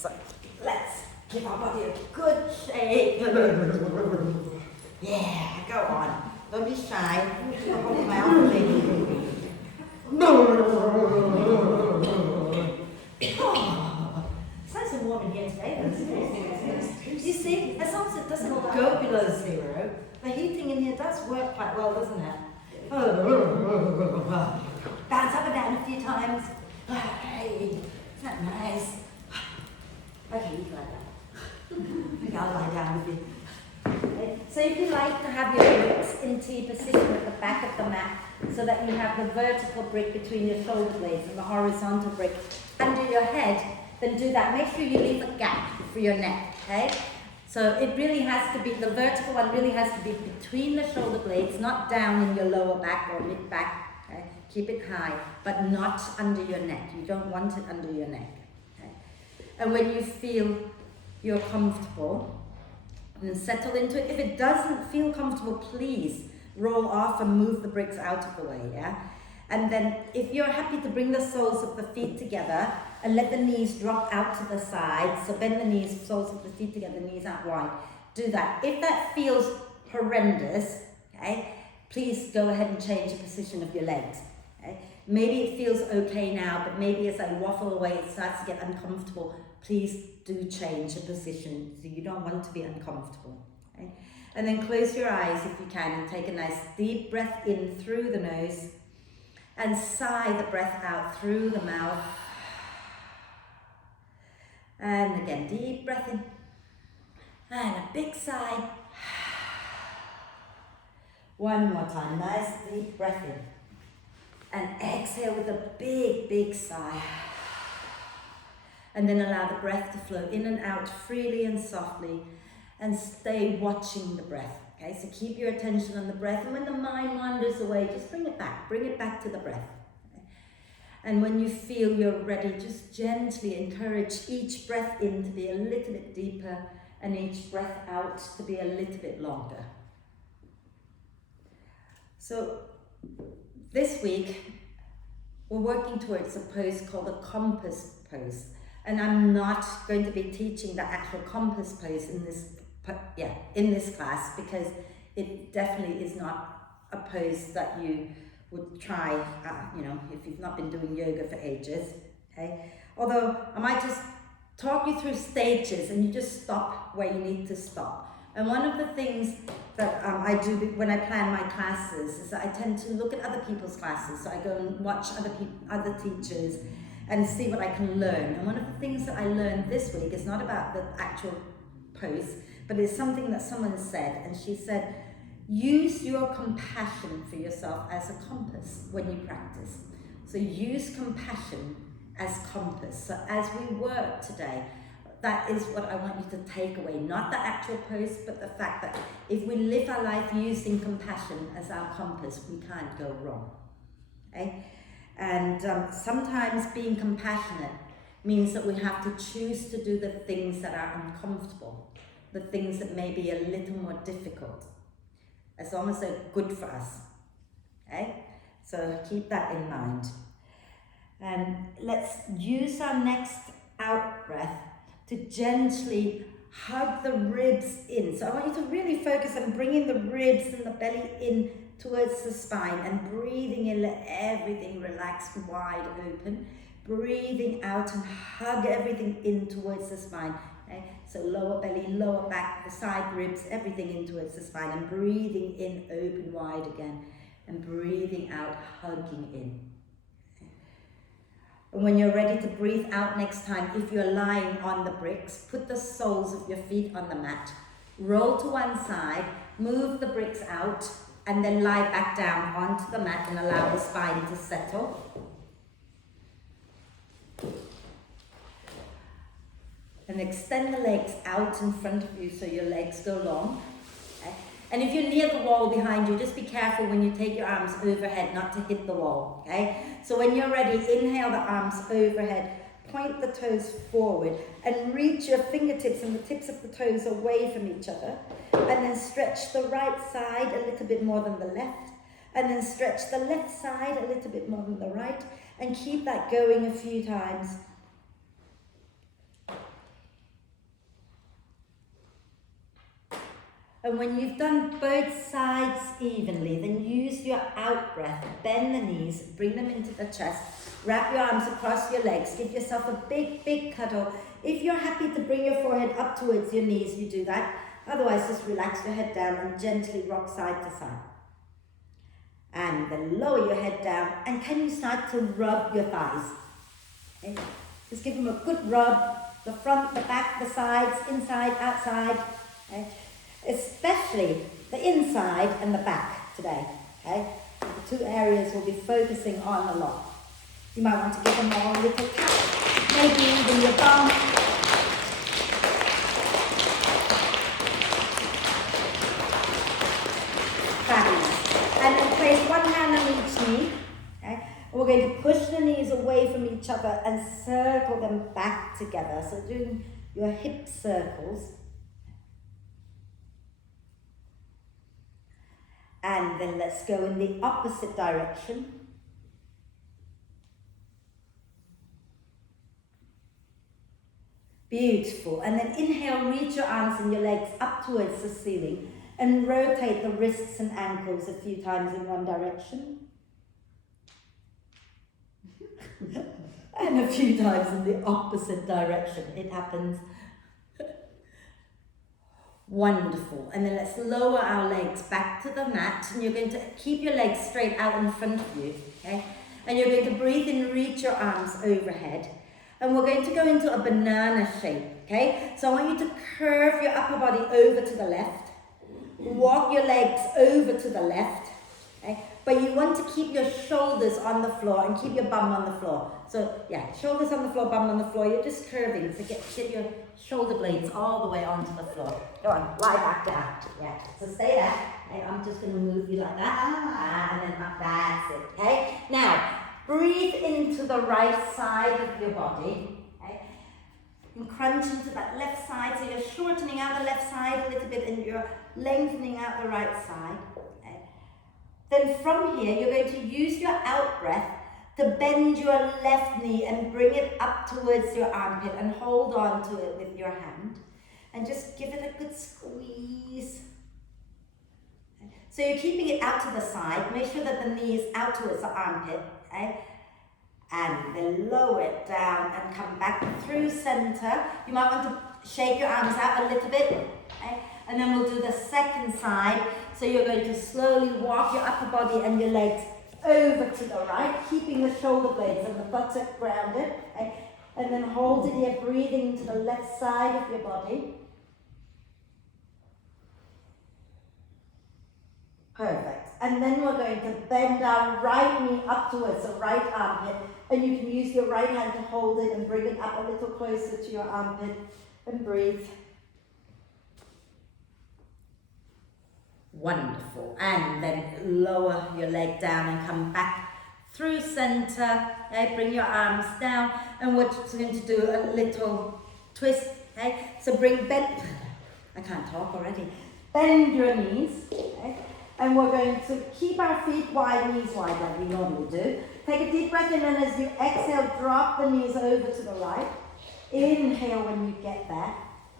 So let's give our body a good shake. Yeah, go on. Don't be shy. Open my mouth thing. It's nice and warm in here today, isn't it? You see, as long as it doesn't go below zero, the heating in here does work quite well, doesn't it? Bounce up and down a few times. Hey, isn't that nice? Okay, you can lie down. Okay, I'll lie down with you. Okay. So if you like to have your bricks in T position at the back of the mat, so that you have the vertical brick between your shoulder blades and the horizontal brick under your head, then do that. Make sure you leave a gap for your neck, okay? So it really has to be, the vertical one really has to be between the shoulder blades, not down in your lower back or mid back, okay? Keep it high, but not under your neck. You don't want it under your neck, okay? And when you feel you're comfortable, then settle into it. If it doesn't feel comfortable, please roll off and move the bricks out of the way, yeah? And then if you're happy to bring the soles of the feet together and let the knees drop out to the side, so bend the knees, soles of the feet together, knees out wide, do that. If that feels horrendous, okay, please go ahead and change the position of your legs, okay? Maybe it feels okay now, but maybe as I waffle away it starts to get uncomfortable. Please do change the position, so you don't want to be uncomfortable, okay? And then close your eyes if you can and take a nice deep breath in through the nose and sigh the breath out through the mouth. And again, deep breath in and a big sigh. One more time, nice deep breath in and exhale with a big, big sigh. And then allow the breath to flow in and out freely and softly, and stay watching the breath, okay? So keep your attention on the breath, and when the mind wanders away, just bring it back to the breath. Okay? And when you feel you're ready, just gently encourage each breath in to be a little bit deeper, and each breath out to be a little bit longer. So this week, we're working towards a pose called a compass pose. And I'm not going to be teaching the actual compass pose in this class, because it definitely is not a pose that you would try, if you've not been doing yoga for ages, okay? Although I might just talk you through stages and you just stop where you need to stop. And one of the things that I do when I plan my classes is that I tend to look at other people's classes. So I go and watch other teachers and see what I can learn. And one of the things that I learned this week is not about the actual pose, but it's something that someone said, and she said, use your compassion for yourself as a compass when you practice. So use compassion as compass. So as we work today, that is what I want you to take away, not the actual pose, but the fact that if we live our life using compassion as our compass, we can't go wrong, okay? And sometimes being compassionate means that we have to choose to do the things that are uncomfortable, the things that may be a little more difficult, as long as they're good for us, okay? So keep that in mind. And let's use our next out breath to gently hug the ribs in. So I want you to really focus on bringing the ribs and the belly in towards the spine, and breathing in, let everything relax wide open. Breathing out and hug everything in towards the spine. Okay? So lower belly, lower back, the side ribs, everything in towards the spine, and breathing in, open wide again, and breathing out, hugging in. Okay? And when you're ready to breathe out next time, if you're lying on the bricks, put the soles of your feet on the mat, roll to one side, move the bricks out, and then lie back down onto the mat and allow the spine to settle. And extend the legs out in front of you so your legs go long. Okay? And if you're near the wall behind you, just be careful when you take your arms overhead not to hit the wall. Okay? So when you're ready, inhale the arms overhead, point the toes forward, and reach your fingertips and the tips of the toes away from each other. And then stretch the right side a little bit more than the left. And then stretch the left side a little bit more than the right. And keep that going a few times. And when you've done both sides evenly, then use your out breath, bend the knees, bring them into the chest, wrap your arms across your legs, give yourself a big, big cuddle. If you're happy to bring your forehead up towards your knees, you do that. Otherwise, just relax your head down and gently rock side to side. And then lower your head down, and can you start to rub your thighs? Okay. Just give them a good rub, the front, the back, the sides, inside, outside. Okay. Especially the inside and the back today. Okay. The two areas we'll be focusing on a lot. You might want to give them all a little tap, maybe even your bum. Fabulous. And then place one hand on each knee. Okay? We're going to push the knees away from each other and circle them back together. So doing your hip circles. And then let's go in the opposite direction. Beautiful. And then inhale, reach your arms and your legs up towards the ceiling and rotate the wrists and ankles a few times in one direction. And a few times in the opposite direction. It happens. Wonderful. And then let's lower our legs back to the mat, and you're going to keep your legs straight out in front of you, okay? And you're going to breathe in, reach your arms overhead, and we're going to go into a banana shape, okay? So I want you to curve your upper body over to the left, walk your legs over to the left, okay? But you want to keep your shoulders on the floor and keep your bum on the floor. So yeah, shoulders on the floor, bum on the floor. You're just curving, so get your shoulder blades all the way onto the floor. Go on, lie back down. Yeah, so stay there. Okay, I'm just going to move you like that. And then up, that's it. Okay, now breathe into the right side of your body. Okay, and crunch into that left side. So you're shortening out the left side a little bit and you're lengthening out the right side. Okay. Then from here, you're going to use your out breath to bend your left knee and bring it up towards your armpit and hold on to it with your hand. And just give it a good squeeze. So you're keeping it out to the side. Make sure that the knee is out towards the armpit. Okay? And then lower it down and come back through center. You might want to shake your arms out a little bit. Okay? And then we'll do the second side. So you're going to slowly walk your upper body and your legs over to the right, keeping the shoulder blades and the buttock grounded. Okay? And then hold it here, breathing to the left side of your body. Perfect. And then we're going to bend our right knee up towards the right armpit. And you can use your right hand to hold it and bring it up a little closer to your armpit. And breathe. Wonderful. And then lower your leg down and come back through center. Okay? Bring your arms down. And we're just going to do a little twist. Okay? So bend. I can't talk already. Bend your knees. Okay? And we're going to keep our feet wide, knees wide like we normally do. Take a deep breath in, and as you exhale, drop the knees over to the right. Inhale when you get there.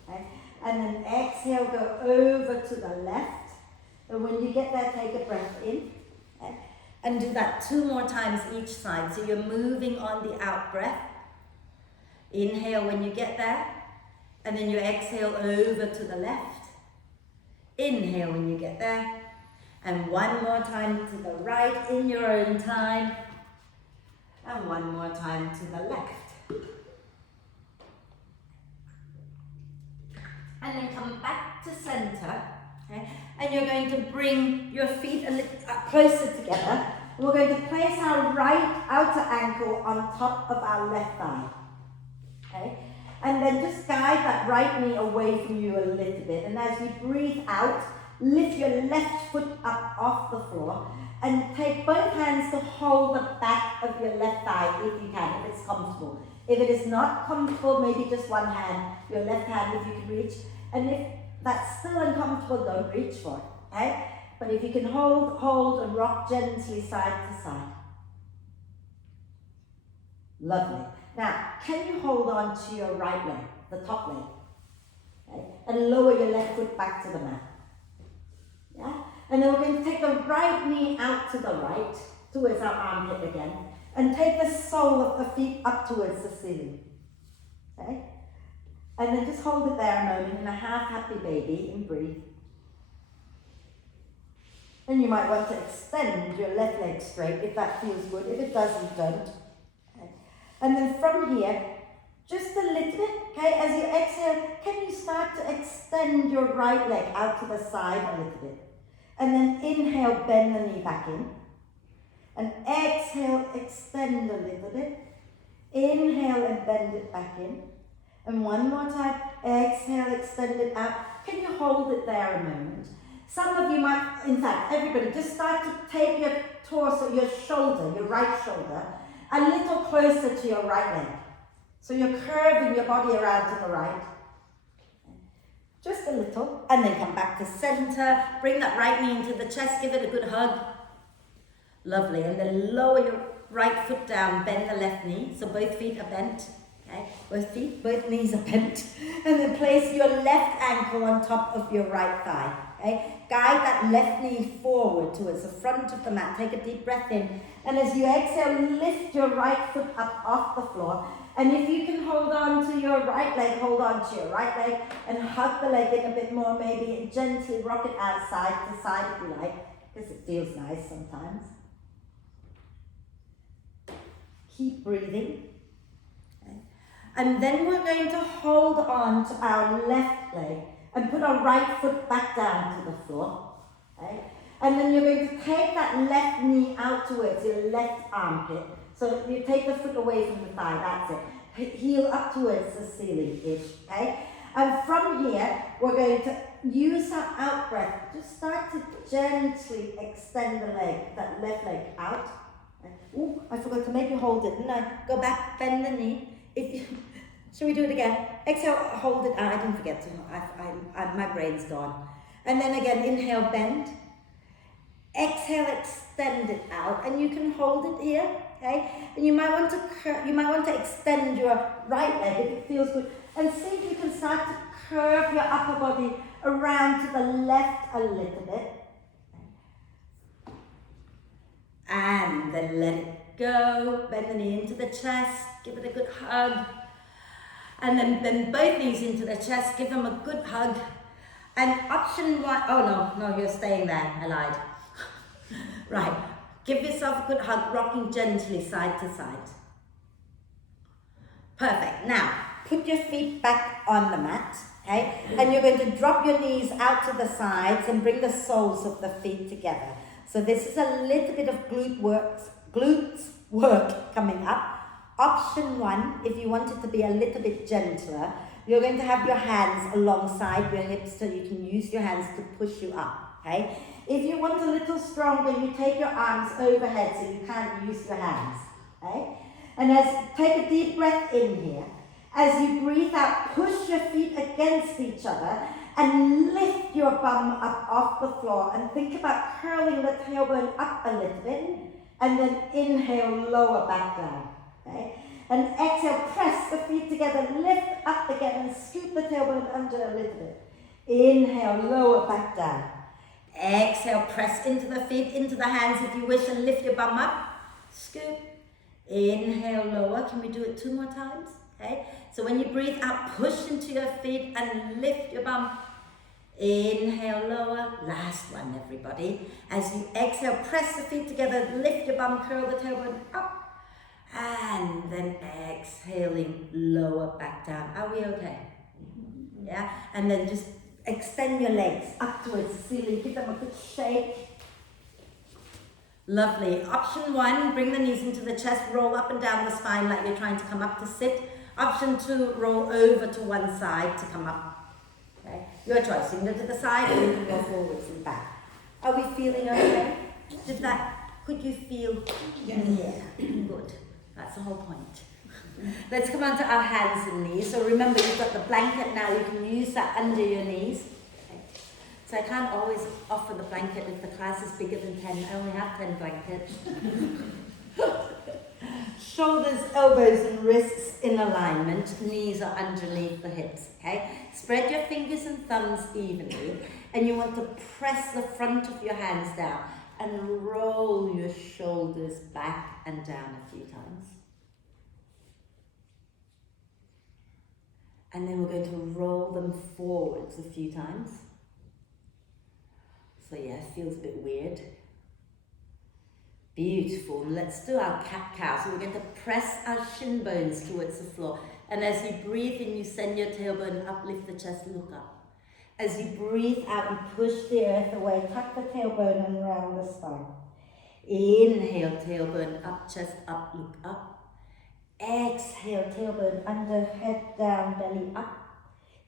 Okay? And then exhale, go over to the left. And when you get there, take a breath in. Okay? And do that 2 more times each side. So you're moving on the out breath. Inhale when you get there. And then you exhale over to the left. Inhale when you get there. And 1 more time to the right in your own time. And 1 more time to the left. And then come back to center. Okay? And you're going to bring your feet a little closer together. We're going to place our right outer ankle on top of our left thigh. Okay? And then just guide that right knee away from you a little bit. And as you breathe out, lift your left foot up off the floor and take both hands to hold the back of your left thigh if you can, if it's comfortable. If it is not comfortable, maybe just one hand, your left hand if you can reach. And if that's still uncomfortable, don't reach for it, okay? But if you can hold and rock gently side to side. Lovely. Now, can you hold on to your right leg, the top leg? Okay? And lower your left foot back to the mat. Yeah? And then we're going to take the right knee out to the right, towards our armpit again, and take the sole of the feet up towards the ceiling. Okay? And then just hold it there a moment in a half happy baby and breathe. And you might want to extend your left leg straight if that feels good. If it doesn't, don't. Okay. And then from here, just a little bit, okay, as you exhale, can you start to extend your right leg out to the side a little bit? And then inhale, bend the knee back in. And exhale, extend a little bit. Inhale and bend it back in. And one more time, exhale, extend it out. Can you hold it there a moment? Some of you might, in fact, everybody, just start to take your torso, your shoulder, your right shoulder, a little closer to your right leg. So you're curving your body around to the right. Just a little. And then come back to center. Bring that right knee into the chest. Give it a good hug. Lovely. And then lower your right foot down. Bend the left knee. So both feet are bent. Okay? Both knees are bent. And then place your left ankle on top of your right thigh. Okay? Guide that left knee forward towards the front of the mat. Take a deep breath in. And as you exhale, lift your right foot up off the floor. And if you can hold on to your right leg, hold on to your right leg and hug the leg in a bit more, maybe gently rock it out side to side if you like, because it feels nice sometimes. Keep breathing. Okay. And then we're going to hold on to our left leg and put our right foot back down to the floor. Okay. And then you're going to take that left knee out towards your left armpit. So you take the foot away from the thigh, that's it. Heel up towards the ceiling-ish, okay? And from here, we're going to use our out breath. Just start to gently extend the leg, that left leg out. Oh, I forgot to make you hold it, didn't I? Go back, bend the knee. Shall we do it again? Exhale, hold it. I didn't forget to. My brain's gone. And then again, inhale, bend. Exhale, extend it out, and you can hold it here, okay? And you might want to extend your right leg if it feels good, and see if you can start to curve your upper body around to the left a little bit, and then let it go. Bend the knee into the chest, give it a good hug, and then bend both knees into the chest, give them a good hug. And option one, oh no, you're staying there. I lied. Right, give yourself a good hug, rocking gently side to side. Perfect. Now, put your feet back on the mat, okay? And you're going to drop your knees out to the sides and bring the soles of the feet together. So this is a little bit of glutes work coming up. Option one, if you want it to be a little bit gentler, you're going to have your hands alongside your hips so you can use your hands to push you up, okay? If you want a little stronger, you take your arms overhead so you can't use your hands, okay? And take a deep breath in here. As you breathe out, push your feet against each other and lift your bum up off the floor and think about curling the tailbone up a little bit and then inhale, lower back down, okay? And exhale, press the feet together, lift up again and scoot the tailbone under a little bit. Inhale, lower back down. Exhale, press into the feet, into the hands if you wish, and lift your bum up. Scoop. Inhale, lower. Can we do it 2 more times? Okay. So when you breathe out, push into your feet and lift your bum. Inhale, lower. Last one, everybody. As you exhale, press the feet together, lift your bum, curl the tailbone up. And then exhaling, lower back down. Are we okay? Yeah. And then just extend your legs up towards the ceiling. Give them a good shake. Lovely. Option one, bring the knees into the chest, roll up and down the spine like you're trying to come up to sit. Option two, roll over to one side to come up. Okay? Your choice. You can go to the side or you can go forwards and back. Are we feeling okay? Could you feel? Yes. Yeah. Good. That's the whole point. Let's come on to our hands and knees. So remember, you've got the blanket now. You can use that under your knees. Okay. So I can't always offer the blanket if the class is bigger than 10. I only have 10 blankets. Shoulders, elbows and wrists in alignment, knees are underneath the hips, okay? Spread your fingers and thumbs evenly, and you want to press the front of your hands down and roll your shoulders back and down a few times. And then we're going to roll them forwards a few times. So yeah, it feels a bit weird. Beautiful. Let's do our cat-cow. So we're going to press our shin bones towards the floor. And as you breathe in, you send your tailbone up, lift the chest, look up. As you breathe out, you push the earth away, tuck the tailbone and round the spine. Inhale, tailbone up, chest up, look up. Exhale, tailbone under, head down, belly up.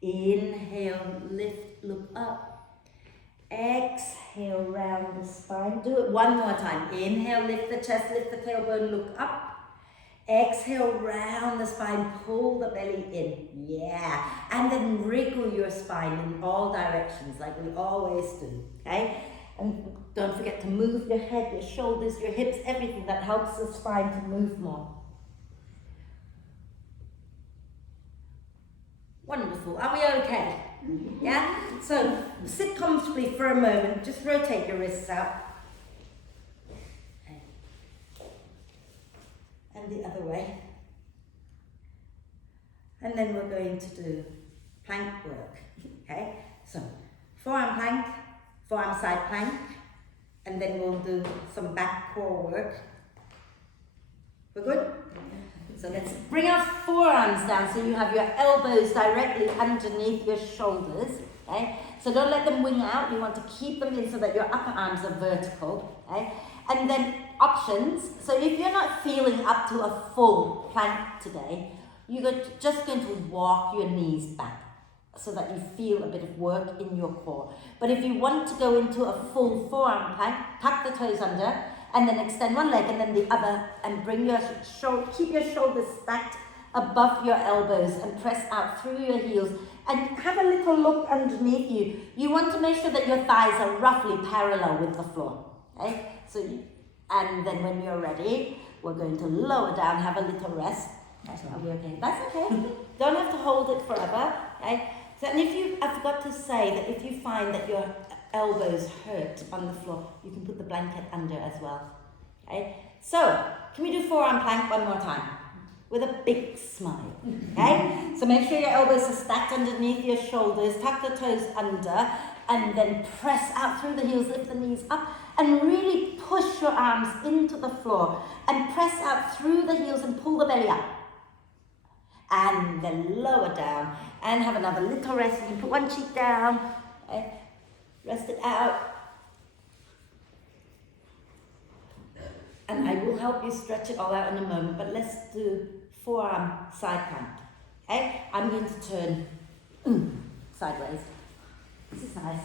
Inhale, lift, look up. Exhale, round the spine. Do it one more time. Inhale, lift the chest, lift the tailbone, look up. Exhale, round the spine, pull the belly in. Yeah. And then wriggle your spine in all directions like we always do. Okay? And don't forget to move your head, your shoulders, your hips, everything that helps the spine to move more. Wonderful. Are we okay? Yeah? So sit comfortably for a moment. Just rotate your wrists out. And the other way. And then we're going to do plank work. Okay? So forearm plank, forearm side plank, and then we'll do some back core work. We're good? So let's bring our forearms down so you have your elbows directly underneath your shoulders, okay? So don't let them wing out, you want to keep them in so that your upper arms are vertical, okay? And then options, so if you're not feeling up to a full plank today, you're just going to walk your knees back so that you feel a bit of work in your core. But if you want to go into a full forearm plank, tuck the toes under, and then extend one leg and then the other, and bring your keep your shoulders stacked above your elbows and press out through your heels and have a little look underneath you. You want to make sure that your thighs are roughly parallel with the floor. Okay? And then when you're ready, we're going to lower down, have a little rest. Are we okay? That's okay. Don't have to hold it forever. Okay? So, and I forgot to say that if you find that your elbows hurt on the floor, you can put the blanket under as well. Okay? So, can we do forearm plank one more time? With a big smile. Okay? So make sure your elbows are stacked underneath your shoulders, tuck the toes under, and then press out through the heels, lift the knees up, and really push your arms into the floor, and press out through the heels and pull the belly up. And then lower down, and have another little rest. You can put one cheek down, okay? Rest it out. And I will help you stretch it all out in a moment, but let's do forearm side plank. Okay? I'm going to turn sideways. This is nice.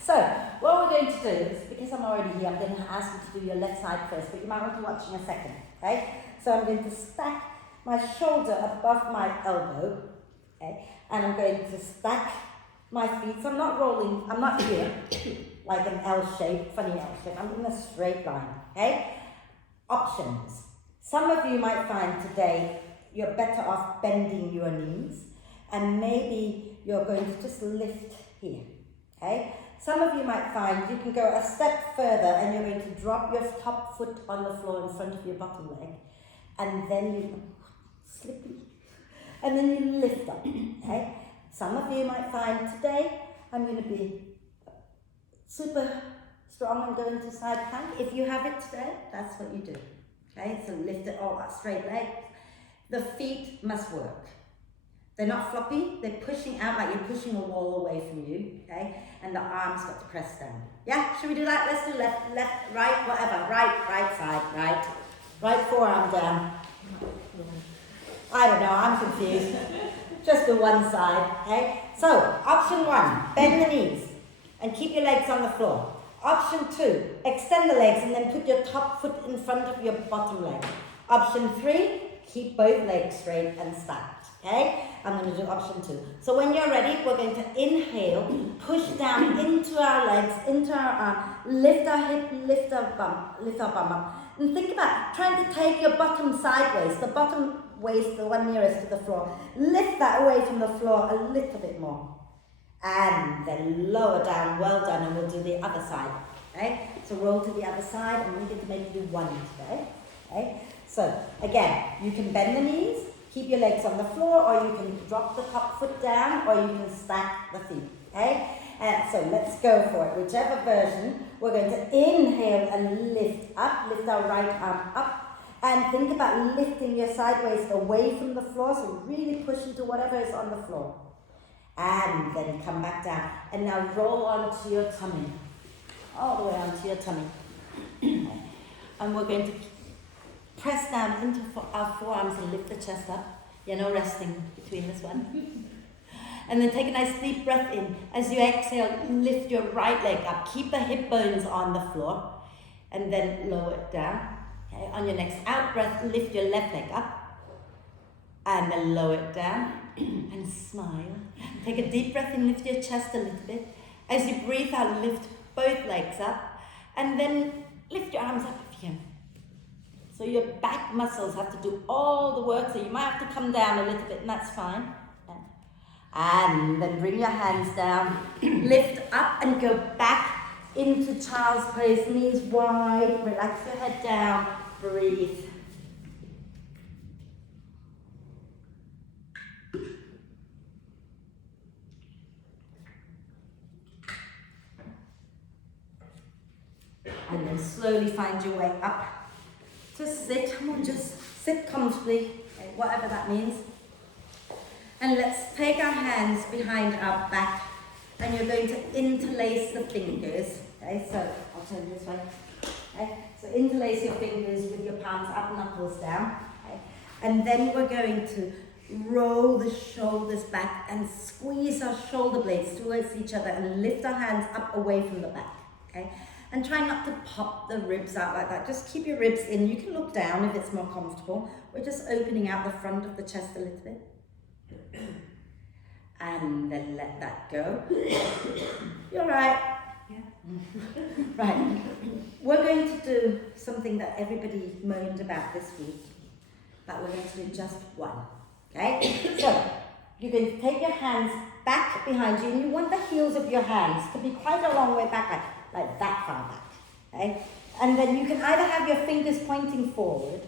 So, what we're going to do is, because I'm already here, I'm going to ask you to do your left side first, but you might want to watch in a second. Okay? So I'm going to stack my shoulder above my elbow. Okay? And I'm going to stack my feet, so I'm not rolling, I'm not here, like an L shape, funny L shape, I'm in a straight line, okay? Options. Some of you might find today you're better off bending your knees, and maybe you're going to just lift here, okay? Some of you might find you can go a step further and you're going to drop your top foot on the floor in front of your bottom leg, and then you, slippy, and then you lift up, okay? Some of you might find today I'm going to be super strong and go into side plank. If you have it today, that's what you do. Okay, so lift it all up, straight leg. The feet must work. They're not floppy, they're pushing out like you're pushing a wall away from you, okay? And the arms got to press down. Yeah, should we do that? Let's do left, left, right, whatever. Right side, right. Right forearm down. I don't know, I'm confused. Just the one side, okay? So, option 1, bend the knees and keep your legs on the floor. Option 2, extend the legs and then put your top foot in front of your bottom leg. Option 3, keep both legs straight and stacked, okay? I'm going to do option 2. So when you're ready, we're going to inhale, push down into our legs, into our arm, lift our hip, lift our bum up. And think about trying to take your bottom sideways, the bottom waist, the one nearest to the floor. Lift that away from the floor a little bit more. And then lower down, well done, and we'll do the other side. Okay? So roll to the other side, and we're going to make you one today. Okay? So again, you can bend the knees, keep your legs on the floor, or you can drop the top foot down, or you can stack the feet. Okay? So let's go for it. Whichever version, we're going to inhale and lift up, lift our right arm up, and think about lifting your sideways away from the floor, so really push into whatever is on the floor. And then come back down. And now roll onto your tummy. All the way onto your tummy. And we're going to press down into our forearms and lift the chest up. Yeah, no resting between this one. And then take a nice deep breath in. As you exhale, lift your right leg up. Keep the hip bones on the floor. And then lower it down. Okay, on your next out breath, lift your left leg up. And then lower it down. And smile. Take a deep breath in, lift your chest a little bit. As you breathe out, lift both legs up. And then lift your arms up if you can. So your back muscles have to do all the work, so you might have to come down a little bit, and that's fine. And then bring your hands down, lift up and go back into child's pose, knees wide, relax your head down, breathe. And then slowly find your way up to sit. Come on, just sit comfortably, whatever that means. And let's take our hands behind our back, and you're going to interlace the fingers. Okay, so I'll turn this way. Okay, so interlace your fingers with your palms up, knuckles down. Okay, and then we're going to roll the shoulders back and squeeze our shoulder blades towards each other and lift our hands up away from the back. Okay, and try not to pop the ribs out like that. Just keep your ribs in. You can look down if it's more comfortable. We're just opening out the front of the chest a little bit. And then let that go. You're right. Yeah. Right. We're going to do something that everybody moaned about this week, but we're going to do just one. Okay? So, you're going to take your hands back behind you, and you want the heels of your hands to be quite a long way back, like that far back. Okay? And then you can either have your fingers pointing forward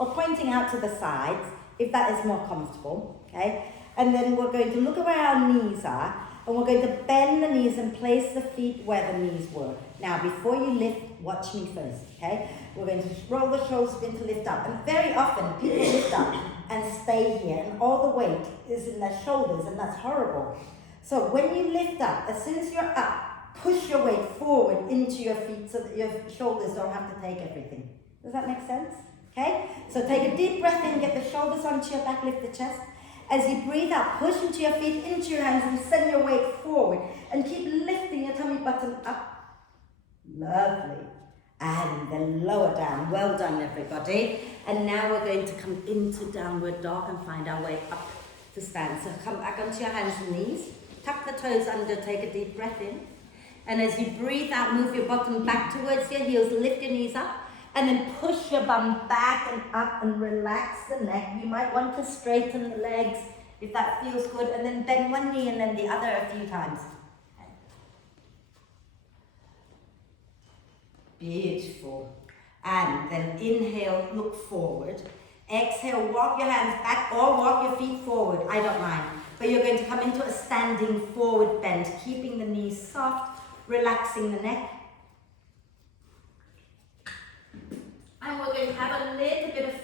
or pointing out to the sides, if that is more comfortable. Okay? And then we're going to look at where our knees are, and we're going to bend the knees and place the feet where the knees were. Now, before you lift, watch me first, okay? We're going to roll the shoulders, begin to lift up. And very often, people lift up and stay here, and all the weight is in their shoulders, and that's horrible. So when you lift up, as soon as you're up, push your weight forward into your feet so that your shoulders don't have to take everything. Does that make sense? Okay? So take a deep breath in, get the shoulders onto your back, lift the chest. As you breathe out, push into your feet, into your hands, and send your weight forward. And keep lifting your tummy button up. Lovely. And then lower down. Well done, everybody. And now we're going to come into downward dog and find our way up to stand. So come back onto your hands and knees. Tuck the toes under, take a deep breath in. And as you breathe out, move your bottom back towards your heels, lift your knees up. And then push your bum back and up and relax the neck. You might want to straighten the legs if that feels good. And then bend one knee and then the other a few times. Beautiful. And then inhale, look forward. Exhale, walk your hands back or walk your feet forward. I don't mind. But you're going to come into a standing forward bend, keeping the knees soft, relaxing the neck. And we're going to have a little bit of,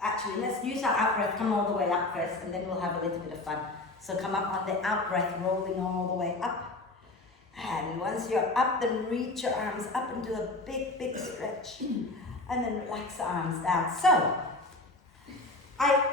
actually, let's use our out breath, come all the way up first, and then we'll have a little bit of fun. So come up on the out breath, rolling all the way up. And once you're up, then reach your arms up and do a big, big stretch. And then relax the arms down. So, I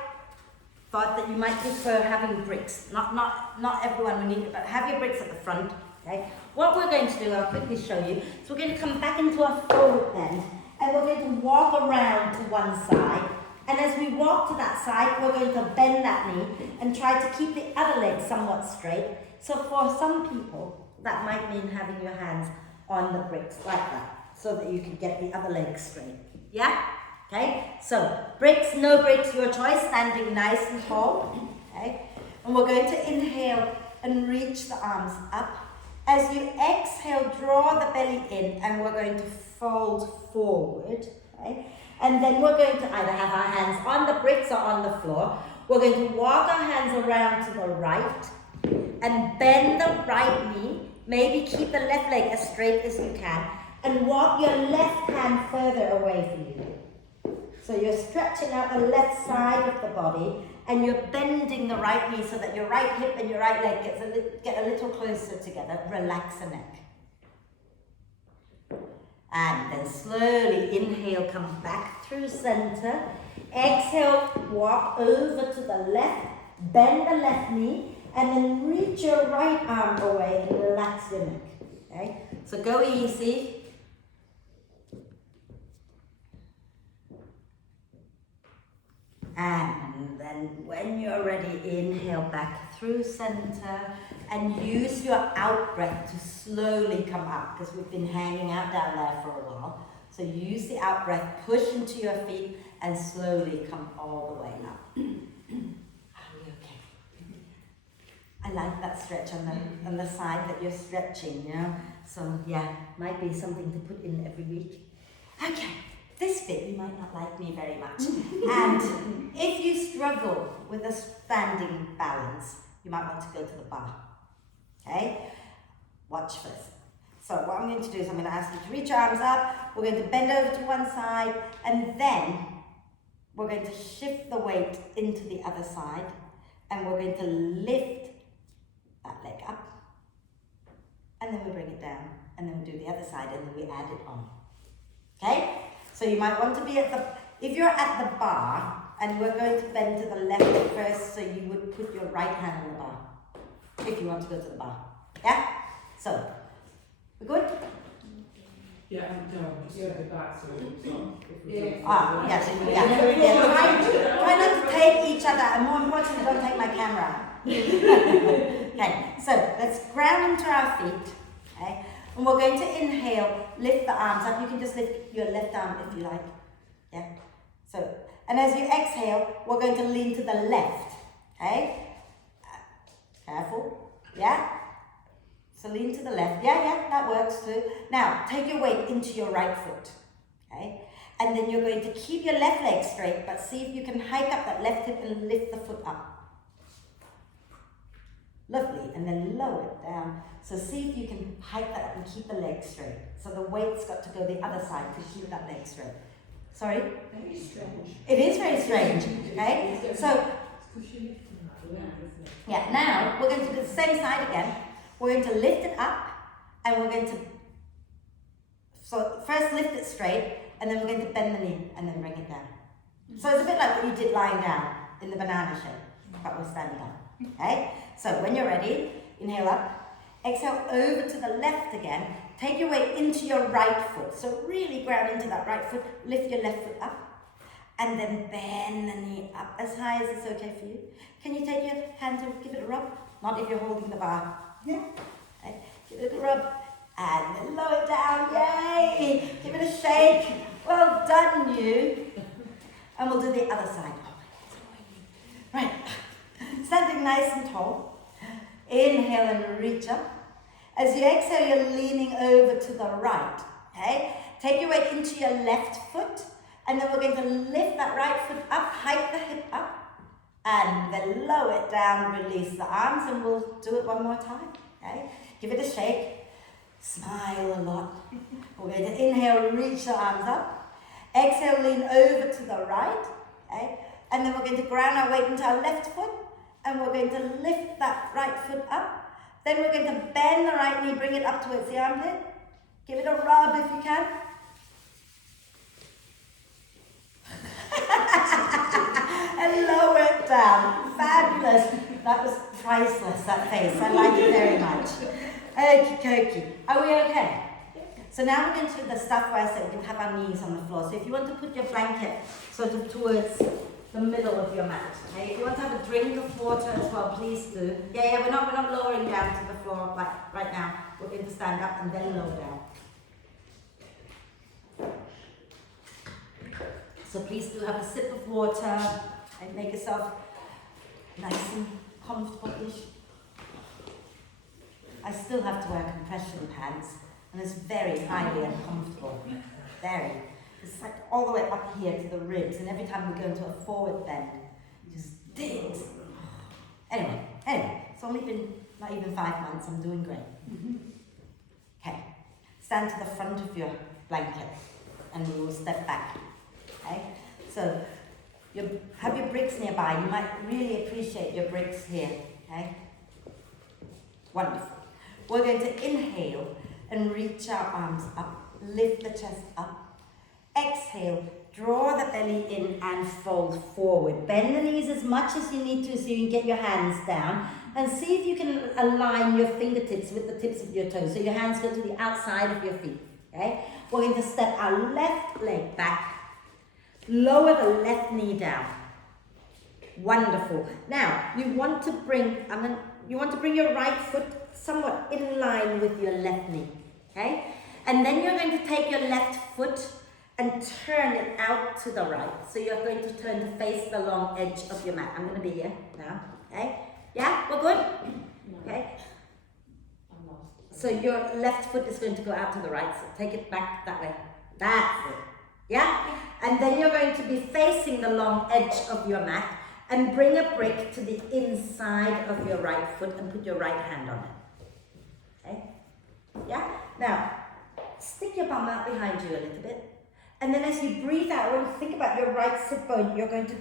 thought that you might prefer having bricks. Not everyone will need it, but have your bricks at the front, okay? What we're going to do, I'll quickly show you, is we're going to come back into a forward bend. And we're going to walk around to one side. And as we walk to that side, we're going to bend that knee and try to keep the other leg somewhat straight. So for some people, that might mean having your hands on the bricks like that, so that you can get the other leg straight. Yeah? Okay, so breaks, no breaks, your choice, standing nice and tall. Okay, and we're going to inhale and reach the arms up. As you exhale, draw the belly in, and we're going to fold forward. Okay, and then we're going to either have our hands on the bricks or on the floor. We're going to walk our hands around to the right and bend the right knee. Maybe keep the left leg as straight as you can, and walk your left hand further away from you. So you're stretching out the left side of the body, and you're bending the right knee so that your right hip and your right leg get a little closer together. Relax the neck. And then slowly inhale, come back through center. Exhale, walk over to the left, bend the left knee, and then reach your right arm away and relax your neck. Okay? So go easy. And then when you're ready, inhale back through center and use your out breath to slowly come up, because we've been hanging out down there for a while. So use the out breath, push into your feet and slowly come all the way up. Are we okay? I like that stretch on the side that you're stretching, you know. So yeah, might be something to put in every week. Okay. This bit you might not like me very much. And if you struggle with a standing balance, you might want to go to the bar. Okay? Watch first. So what I'm going to do is I'm going to ask you to reach your arms up, we're going to bend over to one side, and then we're going to shift the weight into the other side, and we're going to lift that leg up, and then we bring it down, and then we do the other side, and then we add it on. Okay? So you might want to be if you're at the bar, and we're going to bend to the left first, so you would put your right hand on the bar, if you want to go to the bar. Yeah? So, we good? Yeah, no, just go back so Yes, yeah. Try not to take each other, and more importantly, don't take my camera. Okay, so let's ground into our feet. Okay? And we're going to inhale, lift the arms up. You can just lift your left arm if you like. Yeah? So, and as you exhale, we're going to lean to the left. Okay? Careful. Yeah? So lean to the left. Yeah, that works too. Now, take your weight into your right foot. Okay? And then you're going to keep your left leg straight, but see if you can hike up that left hip and lift the foot up. Lovely, and then lower it down. So see if you can hike that up and keep the leg straight. So the weight's got to go the other side to keep that leg straight. Sorry? Very strange. It is very strange, okay? So, yeah, now we're going to do the same side again. We're going to lift it up, and we're going to, so first lift it straight, and then we're going to bend the knee, and then bring it down. So it's a bit like what you did lying down in the banana shape, but we're standing up, okay? So when you're ready, inhale up, exhale over to the left again, take your weight into your right foot. So really ground into that right foot, lift your left foot up, and then bend the knee up as high as it's okay for you. Can you take your hand and give it a rub? Not if you're holding the bar. Yeah. Okay. Give it a rub, and then lower it down, yay! Give it a shake. Well done, you. And we'll do the other side. Right. Standing nice and tall. Inhale and reach up. As you exhale, you're leaning over to the right. Okay? Take your weight into your left foot, and then we're going to lift that right foot up, hike the hip up, and then lower it down, release the arms, and we'll do it one more time. Okay? Give it a shake. Smile a lot. We're going to inhale, reach the arms up. Exhale, lean over to the right. Okay? And then we're going to ground our weight into our left foot, and we're going to lift that right foot up. Then we're going to bend the right knee, bring it up towards the armpit. Give it a rub if you can. And lower it down. Fabulous. That was priceless, that face. I like it very much. Okie dokie. Are we okay? So now we're going to do the stuff where I said we can have our knees on the floor. So if you want to put your blanket sort of towards the middle of your mat. Okay? If you want to have a drink of water as well, please do. Yeah, we're not lowering down to the floor like right now. We're going to stand up and then lower down. So please do have a sip of water and make yourself nice and comfortable-ish. I still have to wear compression pants, and it's very highly uncomfortable. Very. It's like all the way up here to the ribs, and every time we go into a forward bend, it just digs. Anyway, it's only been not even 5 months, I'm doing great. Okay, stand to the front of your blanket, and we will step back. Okay, so you have your bricks nearby. You might really appreciate your bricks here. Okay, wonderful. We're going to inhale and reach our arms up, lift the chest up. Exhale, draw the belly in and fold forward. Bend the knees as much as you need to so you can get your hands down, and see if you can align your fingertips with the tips of your toes so your hands go to the outside of your feet. Okay? We're going to step our left leg back, lower the left knee down. Wonderful. Now you want to bring your right foot somewhat in line with your left knee. Okay? And then you're going to take your left foot and turn it out to the right. So you're going to turn to face the long edge of your mat. I'm going to be here now. Okay? Yeah? We're good? Okay? I'm lost. So your left foot is going to go out to the right. So take it back that way. That's it. Yeah? And then you're going to be facing the long edge of your mat and bring a brick to the inside of your right foot and put your right hand on it. Okay? Yeah? Now, stick your bum out behind you a little bit. And then as you breathe out, when you think about your right sit bone, you're going to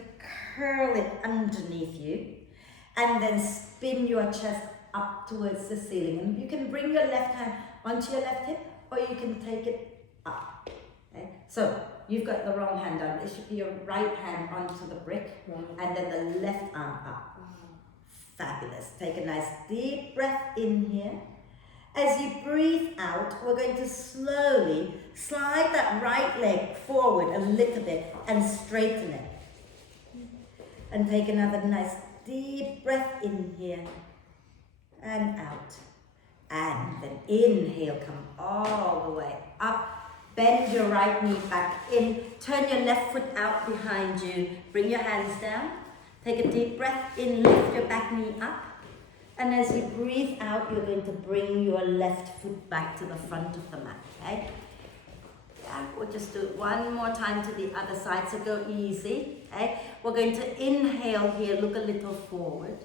curl it underneath you and then spin your chest up towards the ceiling. And you can bring your left hand onto your left hip, or you can take it up. Okay? So you've got the wrong hand down. It should be your right hand onto the brick, and then the left arm up. Fabulous. Take a nice deep breath in here. As you breathe out, we're going to slowly slide that right leg forward a little bit and straighten it. And take another nice deep breath in here and out. And then inhale, come all the way up. Bend your right knee back in. Turn your left foot out behind you. Bring your hands down. Take a deep breath in, lift your back knee up. And as you breathe out, you're going to bring your left foot back to the front of the mat, okay? Yeah, we'll just do it one more time to the other side, so go easy, okay? We're going to inhale here, look a little forward.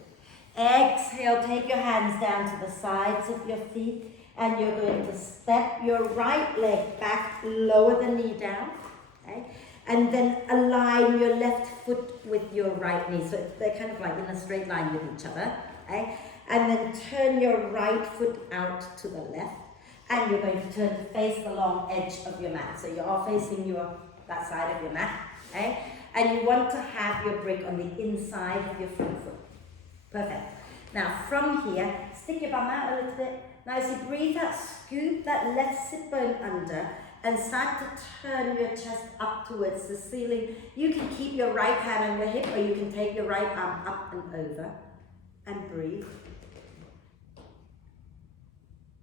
Exhale, take your hands down to the sides of your feet, and you're going to step your right leg back, lower the knee down, okay? And then align your left foot with your right knee, so they're kind of like in a straight line with each other, okay? And then turn your right foot out to the left, and you're going to turn to face the long edge of your mat. So you're all facing that side of your mat, okay? And you want to have your brick on the inside of your front foot. Perfect. Now from here, stick your bum out a little bit. Now as you breathe out, scoop that left sit bone under and start to turn your chest up towards the ceiling. You can keep your right hand on your hip, or you can take your right arm up and over and breathe.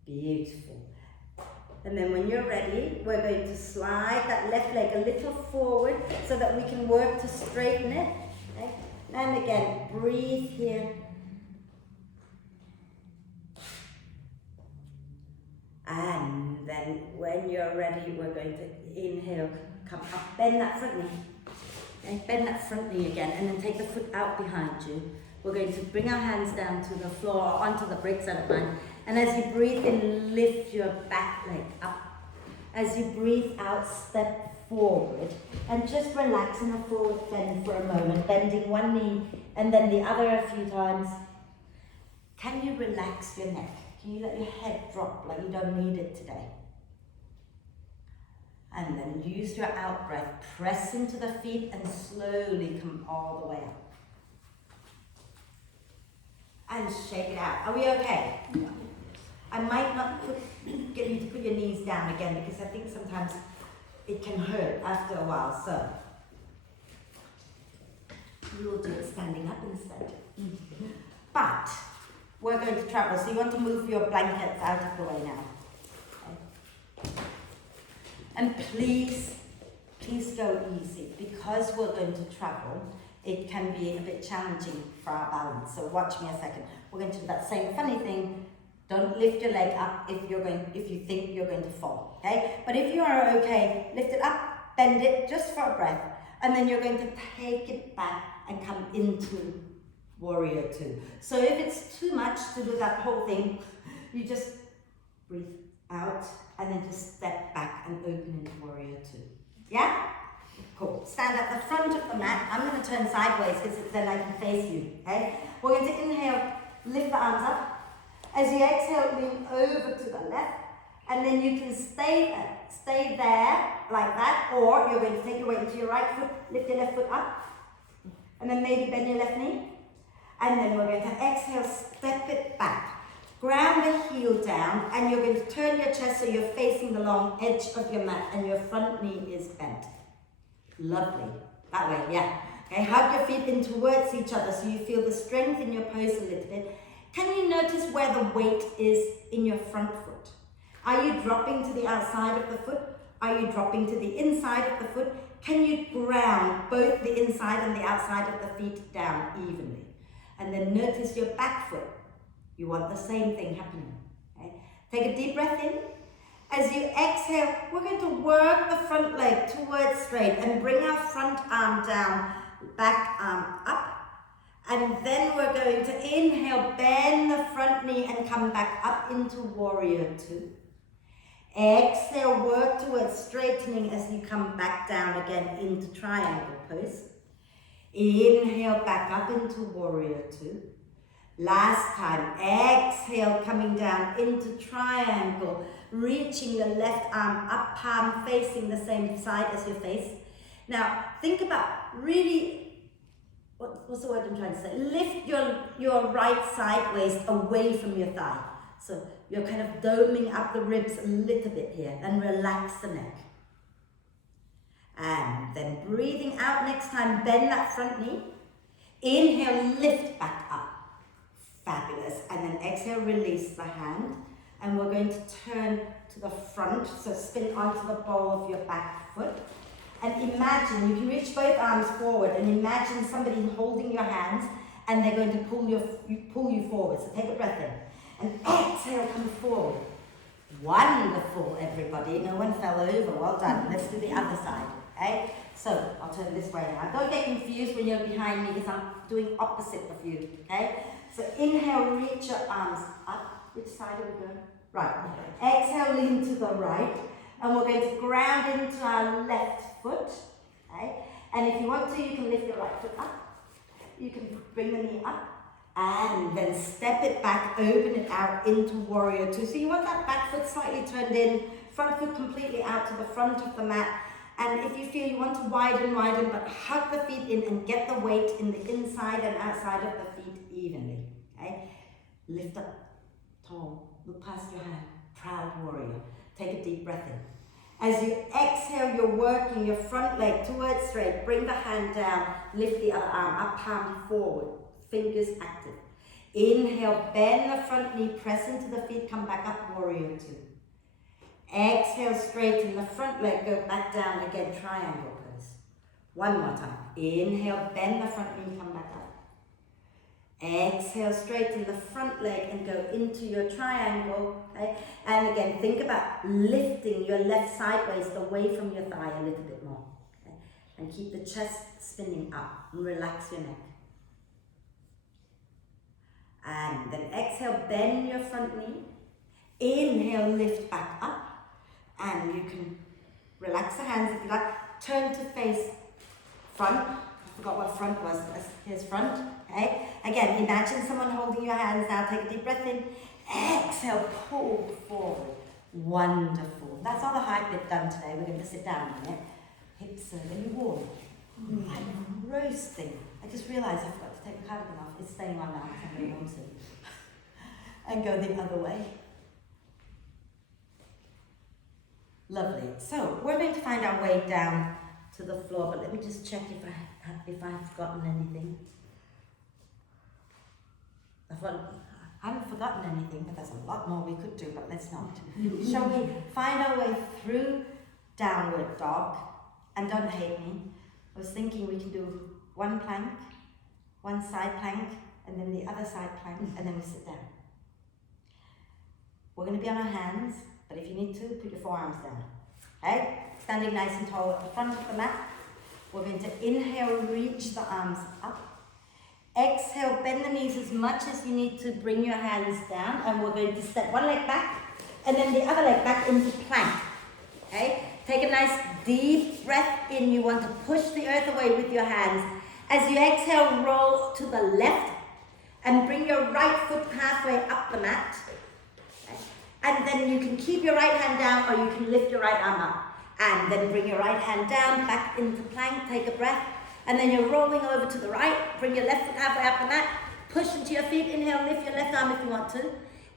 Beautiful. And then when you're ready, we're going to slide that left leg a little forward so that we can work to straighten it. Okay? And again, breathe here. And then when you're ready, we're going to inhale, come up, bend that front knee. Okay? Bend that front knee again, and then take the foot out behind you. We're going to bring our hands down to the floor, onto the bricks, I don't mind. And as you breathe in, lift your back leg up. As you breathe out, step forward. And just relax in a forward bend for a moment, bending one knee and then the other a few times. Can you relax your neck? Can you let your head drop like you don't need it today? And then use your out breath. Press into the feet and slowly come all the way up. And shake it out. Are we okay? Yeah. I might not get you to put your knees down again, because I think sometimes it can hurt after a while, so we'll do it standing up instead. But we're going to travel, so you want to move your blankets out of the way now. Okay. And please please go easy. Because we're going to travel, it can be a bit challenging for our balance. So watch me a second. We're going to do that same funny thing. Don't lift your leg up if you think you're going to fall, okay? But if you are okay, lift it up, bend it just for a breath, and then you're going to take it back and come into warrior two. So if it's too much to do that whole thing, you just breathe out and then just step back and open into warrior two. Yeah? Cool. Stand at the front of the mat. I'm going to turn sideways because then I can face you, okay? We're going to inhale, lift the arms up. As you exhale, lean over to the left, and then you can stay there like that, or you're going to take your weight into your right foot, lift your left foot up, and then maybe bend your left knee, and then we're going to exhale, step it back, ground the heel down, and you're going to turn your chest so you're facing the long edge of your mat, and your front knee is bent. Lovely. That way, yeah. Okay, hug your feet in towards each other so you feel the strength in your pose a little bit. Can you notice where the weight is in your front foot? Are you dropping to the outside of the foot? Are you dropping to the inside of the foot? Can you ground both the inside and the outside of the feet down evenly? And then notice your back foot. You want the same thing happening. Okay? Take a deep breath in. As you exhale, we're going to work the front leg towards straight and bring our front arm down, back arm up. And then we're going to inhale, bend the front knee and come back up into warrior two. Exhale, work towards straightening as you come back down again into triangle pose. Inhale, back up into warrior two. Last time, exhale, coming down into triangle, reaching the left arm up, palm facing the same side as your face. Now, think about really, what's the word I'm trying to say? Lift your right side waist away from your thigh. So you're kind of doming up the ribs a little bit here and relax the neck. And then breathing out next time, bend that front knee. Inhale, lift back up. Fabulous. And then exhale, release the hand. And we're going to turn to the front. So spin onto the ball of your back foot. And imagine, you can reach both arms forward and imagine somebody holding your hands and they're going to pull you forward. So take a breath in. And exhale, come forward. Wonderful, everybody. No one fell over. Well done. Let's do the other side. Okay? So I'll turn this way now. Don't get confused when you're behind me because I'm doing opposite of you. Okay? So inhale, reach your arms up. Which side are we going? Right. Exhale, lean to the right. And we're going to ground into our left foot. Okay? And if you want to, you can lift your right foot up. You can bring the knee up. And then step it back, open it out into warrior two. So you want that back foot slightly turned in, front foot completely out to the front of the mat. And if you feel you want to widen, but hug the feet in and get the weight in the inside and outside of the feet evenly. Okay? Lift up tall, look past your hand, proud warrior. Take a deep breath in. As you exhale, you're working your front leg towards straight. Bring the hand down, lift the other arm up, palm forward. Fingers active. Inhale, bend the front knee, press into the feet, come back up, warrior two. Exhale, straighten the front leg, go back down again, triangle pose. One more time. Inhale, bend the front knee, come back up. Exhale, straighten the front leg and go into your triangle. Okay? And again, think about lifting your left side waist away from your thigh a little bit more. Okay? And keep the chest spinning up and relax your neck. And then exhale, bend your front knee. Inhale, lift back up. And you can relax the hands if you like. Turn to face front. I forgot what front was. Here's front. Okay. Again, imagine someone holding your hands now. Take a deep breath in. Exhale, pull forward. Wonderful. That's all the hard bit done today. We're going to sit down a minute. Hips are really warm. I'm roasting. I just realised I forgot to take the cardigan off. It's staying on now because I'm very warm soon. And go the other way. Lovely. So we're going to find our way down to the floor, but let me just check if I've forgotten anything. I haven't forgotten anything, but there's a lot more we could do, but let's not. Shall we find our way through downward dog? and don't hate me, I was thinking we can do one plank, one side plank, and then the other side plank, and then we sit down. We're going to be on our hands, but if you need to, put your forearms down. Okay? Standing nice and tall at the front of the mat. We're going to inhale, reach the arms up. Exhale, bend the knees as much as you need to bring your hands down, and we're going to step one leg back, and then the other leg back into plank. Okay? Take a nice deep breath in. You want to push the earth away with your hands. As you exhale, roll to the left, and bring your right foot halfway up the mat. Okay? And then you can keep your right hand down, or you can lift your right arm up. And then bring your right hand down, back into plank, take a breath. And then you're rolling over to the right, bring your left foot halfway up the mat, push into your feet, inhale, lift your left arm if you want to.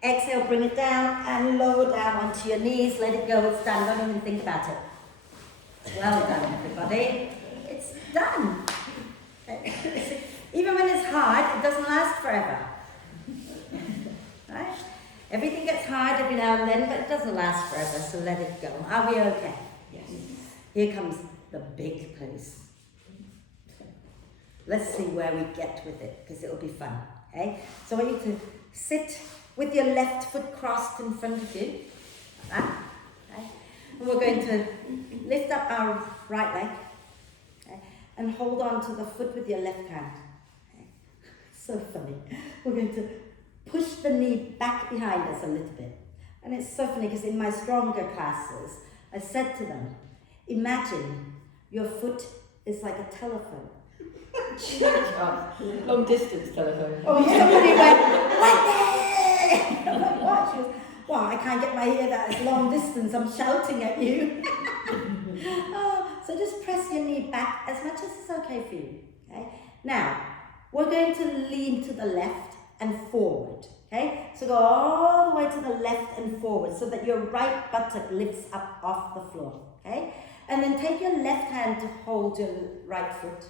Exhale, bring it down and lower down onto your knees, let it go, it's done, don't even think about it. Well done, everybody. It's done. Even when it's hard, it doesn't last forever. Right? Everything gets hard every now and then, but it doesn't last forever, so let it go. Are we okay? Yes. Here comes the big pose. Let's see where we get with it, because it'll be fun. Okay? So I want you to sit with your left foot crossed in front of you. Like that. Okay? And we're going to lift up our right leg. Okay? And hold on to the foot with your left hand. Okay? So funny. We're going to push the knee back behind us a little bit. And it's so funny because in my stronger classes, I said to them, imagine your foot is like a telephone. Long distance telephone. Oh, somebody went, I'm like, what? She goes, well, I can't get my ear that is long distance, I'm shouting at you. So just press your knee back as much as it's okay for you. Okay? Now, we're going to lean to the left and forward. Okay? So go all the way to the left and forward so that your right buttock lifts up off the floor. Okay? And then take your left hand to hold your right foot.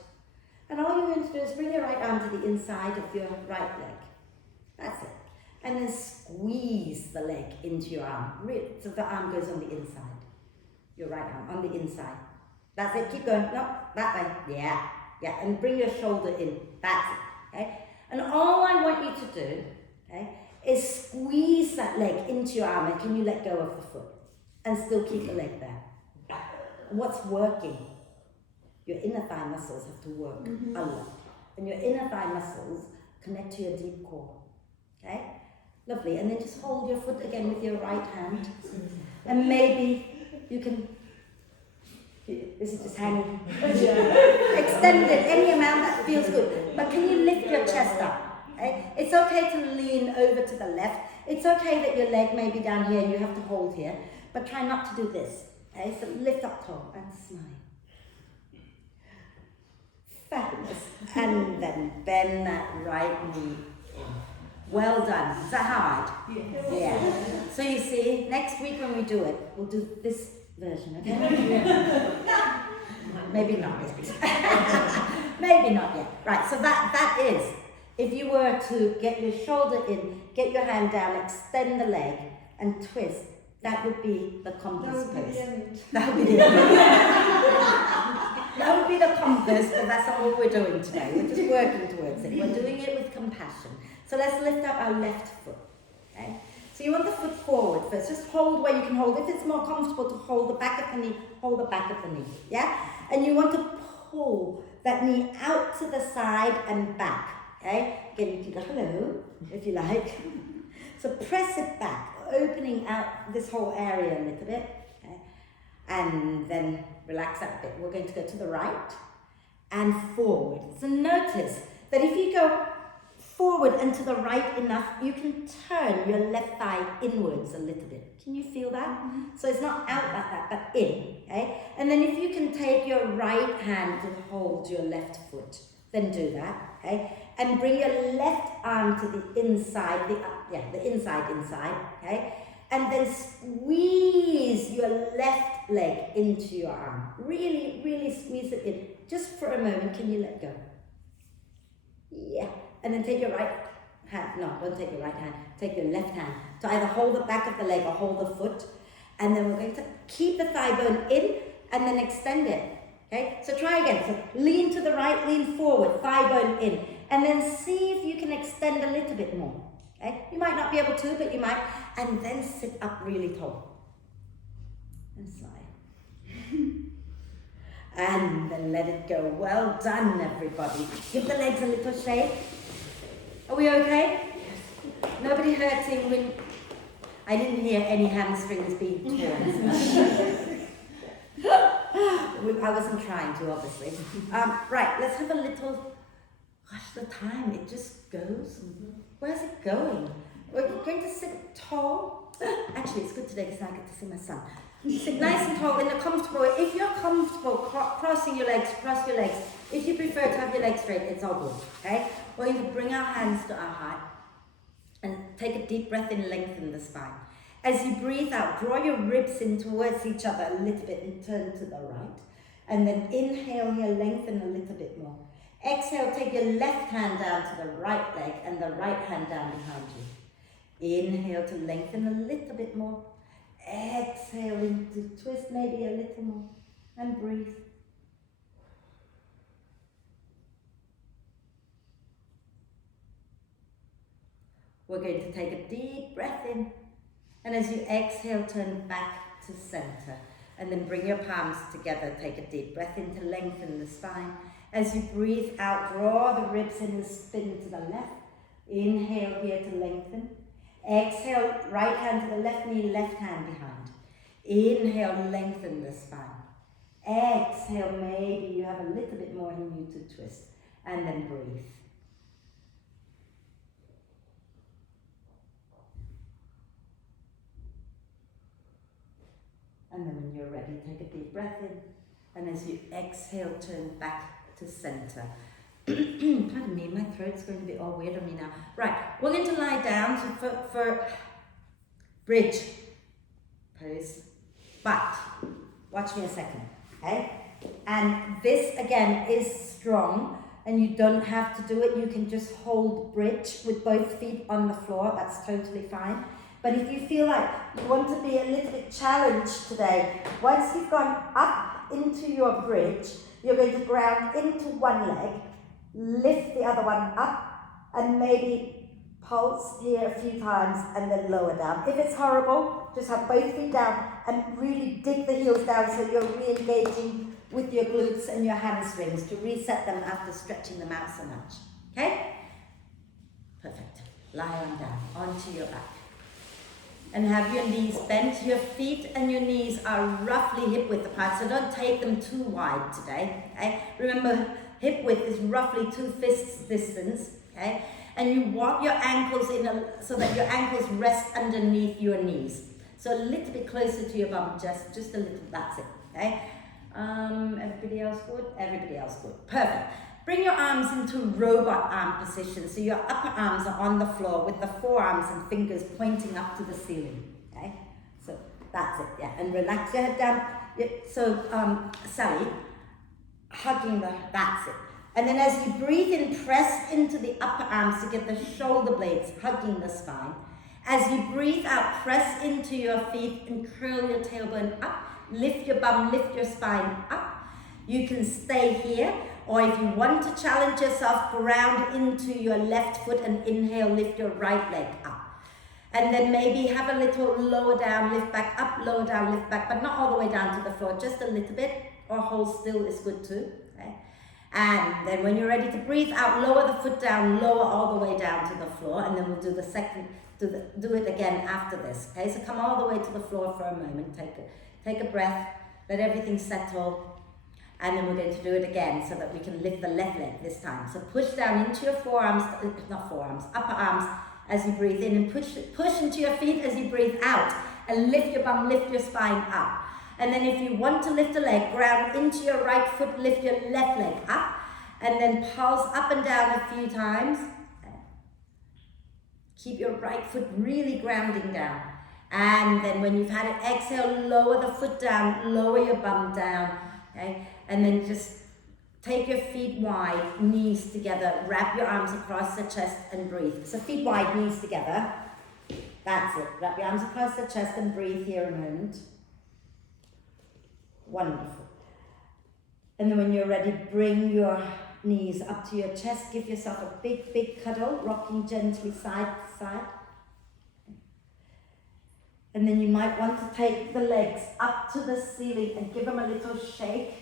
And all you're going to do is bring your right arm to the inside of your right leg. That's it. And then squeeze the leg into your arm. So the arm goes on the inside. Your right arm on the inside. That's it. Keep going. No, that way. Yeah. Yeah. And bring your shoulder in. That's it. Okay? And all I want you to do, okay, is squeeze that leg into your arm. And can you let go of the foot? And still keep the leg there. What's working? Your inner thigh muscles have to work a lot. And your inner thigh muscles connect to your deep core. Okay? Lovely. And then just hold your foot again with your right hand. And maybe you can, this is just hanging. Extend it any amount that feels good. But can you lift your chest up? Okay? It's okay to lean over to the left. It's okay that your leg may be down here and you have to hold here. But try not to do this. Okay? So lift up tall and smile. Fabulous. And then bend that right knee in. Well done. Is that hard? Yes. Yeah. So you see, next week when we do it, we'll do this version, okay? Maybe not yet. Maybe not yet. Right, so that is, if you were to get your shoulder in, get your hand down, extend the leg, and twist, that would be the compass pose. That would be the end. That would be the compass, but that's not what we're doing today. We're just working towards it. We're doing it with compassion. So let's lift up our left foot. Okay? So you want the foot forward first. Just hold where you can hold. If it's more comfortable to hold the back of the knee, hold the back of the knee. Yeah? And you want to pull that knee out to the side and back. Okay? Again, you can go hello, if you like. So press it back, opening out this whole area a little bit. Okay? And then relax that a bit. We're going to go to the right and forward. So notice that if you go forward and to the right enough, you can turn your left thigh inwards a little bit. Can you feel that? Mm-hmm. So it's not out like that, but in. Okay? And then if you can take your right hand to hold your left foot, then do that. Okay? And bring your left arm to the inside, the inside. Okay? And then squeeze your left leg into your arm. Really, really squeeze it in. Just for a moment, can you let go? Yeah. And then take your right hand. No, don't take your right hand. Take your left hand. To either hold the back of the leg or hold the foot. And then we're going to keep the thigh bone in and then extend it. Okay, so try again. So lean to the right, lean forward, thigh bone in. And then see if you can extend a little bit more. Okay, you might not be able to, but you might. And then sit up really tall. And slide. And then let it go. Well done, everybody. Give the legs a little shake. Are we okay? Yes. Nobody hurting when... I didn't hear any hamstrings being torn. I wasn't trying to, obviously. Right, let's have a little... Gosh, the time, it just goes. Where's it going? We're going to sit tall. Actually, it's good today because I get to see my son. Sit nice and tall in a comfortable way. If you're comfortable crossing your legs, cross your legs. If you prefer to have your legs straight, it's all good. Okay? We're going to bring our hands to our heart and take a deep breath in, lengthen the spine. As you breathe out, draw your ribs in towards each other a little bit and turn to the right. And then inhale here, lengthen a little bit more. Exhale, take your left hand down to the right leg and the right hand down behind you. Inhale to lengthen a little bit more. Exhale into twist maybe a little more. And breathe. We're going to take a deep breath in. And as you exhale, turn back to center. And then bring your palms together. Take a deep breath in to lengthen the spine. As you breathe out, draw the ribs in and spin to the left. Inhale here to lengthen. Exhale, right hand to the left knee, left hand behind. Inhale, lengthen the spine. Exhale, maybe you have a little bit more in you to twist. And then breathe. And then when you're ready, take a deep breath in. And as you exhale, turn back to center. Pardon me, my throat's going to be all weird on me now. Right, we're going to lie down for bridge pose. But, watch me a second, okay? And this, again, is strong. And you don't have to do it. You can just hold bridge with both feet on the floor. That's totally fine. But if you feel like you want to be a little bit challenged today, once you've gone up into your bridge, you're going to ground into one leg, lift the other one up, and maybe pulse here a few times and then lower down. If it's horrible, just have both feet down and really dig the heels down so you're re-engaging with your glutes and your hamstrings to reset them after stretching them out so much. Okay? Perfect. Lie on down, onto your back. And have your knees bent. Your feet and your knees are roughly hip width apart, so don't take them too wide today. Okay? Remember, hip width is roughly 2 fists distance. Okay? And you walk your ankles in so that your ankles rest underneath your knees. So a little bit closer to your bum, just a little. That's it. Okay? Everybody else good? Everybody else good. Perfect. Bring your arms into robot arm position. So your upper arms are on the floor with the forearms and fingers pointing up to the ceiling. Okay? So that's it. Yeah. And relax your head down. Yeah. So Sally, hugging that's it. And then as you breathe in, press into the upper arms to get the shoulder blades hugging the spine. As you breathe out, press into your feet and curl your tailbone up. Lift your bum, lift your spine up. You can stay here. Or if you want to challenge yourself, ground into your left foot and inhale, lift your right leg up. And then maybe have a little lower down, lift back up, lower down, lift back, but not all the way down to the floor, just a little bit, or hold still is good too. Okay? And then when you're ready to breathe out, lower the foot down, lower all the way down to the floor, and then we'll do the second, do it again after this. Okay, so come all the way to the floor for a moment, take a breath, let everything settle. And then we're going to do it again so that we can lift the left leg this time. So push down into your forearms, upper arms as you breathe in, and push into your feet as you breathe out. And lift your bum, lift your spine up. And then if you want to lift a leg, ground into your right foot, lift your left leg up. And then pulse up and down a few times. Keep your right foot really grounding down. And then when you've had it, exhale, lower the foot down, lower your bum down. Okay? And then just take your feet wide, knees together, wrap your arms across the chest and breathe. So feet wide, knees together. That's it. Wrap your arms across the chest and breathe here a moment. Wonderful. And then when you're ready, bring your knees up to your chest. Give yourself a big, big cuddle, rocking gently side to side. And then you might want to take the legs up to the ceiling and give them a little shake.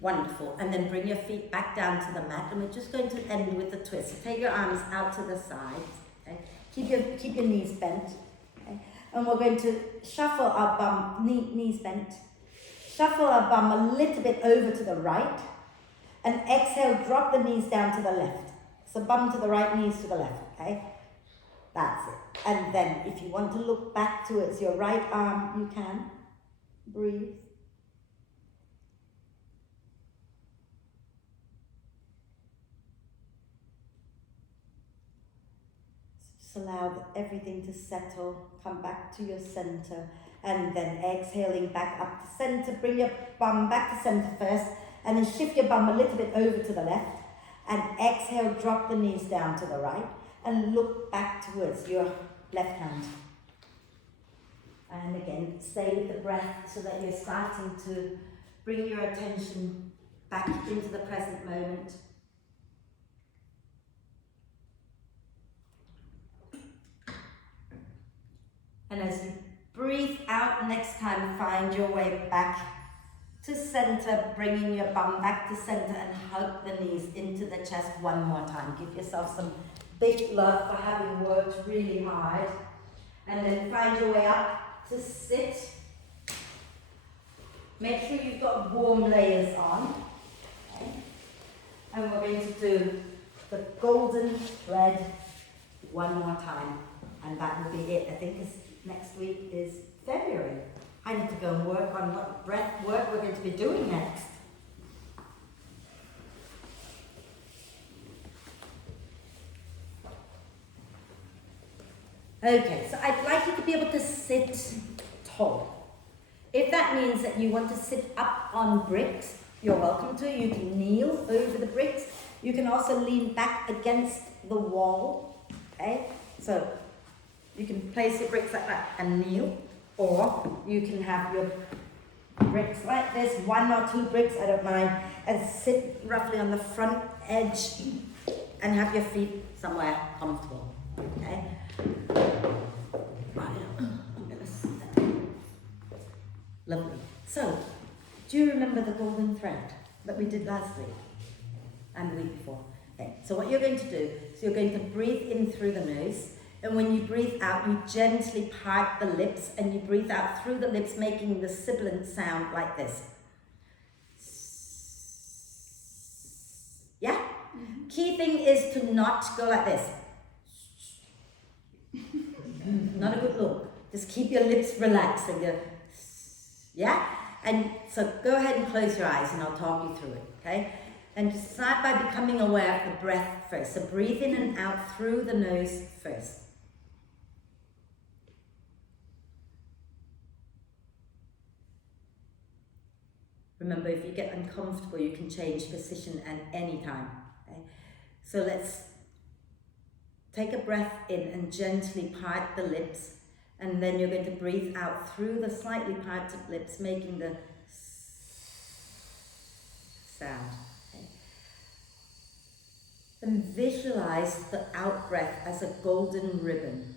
Wonderful. And then bring your feet back down to the mat. And we're just going to end with the twist. So take your arms out to the sides. Okay? Keep your knees bent. Okay? And we're going to shuffle our bum, knees bent. Shuffle our bum a little bit over to the right. And exhale, drop the knees down to the left. So bum to the right, knees to the left. Okay? That's it. And then if you want to look back towards your right arm, you can. Breathe. Just allow everything to settle. Come back to your center. And then exhaling back up to center. Bring your bum back to center first. And then shift your bum a little bit over to the left. And exhale, drop the knees down to the right. And look back towards your left hand. And again, stay with the breath so that you're starting to bring your attention back into the present moment. And as you breathe out next time, find your way back to center, bringing your bum back to center and hug the knees into the chest one more time. Give yourself some big love for having worked really hard. And then find your way up to sit. Make sure you've got warm layers on. Okay. And we're going to do the golden thread one more time. And that will be it. I think next week is February. I need to go and work on what breath work we're going to be doing next. Okay, so I'd like you to be able to sit tall. If that means that you want to sit up on bricks, you're welcome to. You can kneel over the bricks. You can also lean back against the wall. Okay, so you can place your bricks like that and kneel, or you can have your bricks like this, 1 or 2 bricks, I don't mind, and sit roughly on the front edge and have your feet somewhere comfortable. Okay. Lovely. So, do you remember the golden thread that we did last week and the week before? Okay. So what you're going to do is you're going to breathe in through the nose, and when you breathe out, you gently part the lips, and you breathe out through the lips, making the sibilant sound like this. Yeah? Mm-hmm. Key thing is to not go like this. Not a good look. Just keep your lips relaxed and go, yeah? And so go ahead and close your eyes and I'll talk you through it, okay? And just start by becoming aware of the breath first. So breathe in and out through the nose first. Remember, if you get uncomfortable, you can change position at any time, okay? So let's take a breath in and gently part the lips, and then you're going to breathe out through the slightly parted lips, making the sound. Okay. And visualize the out breath as a golden ribbon.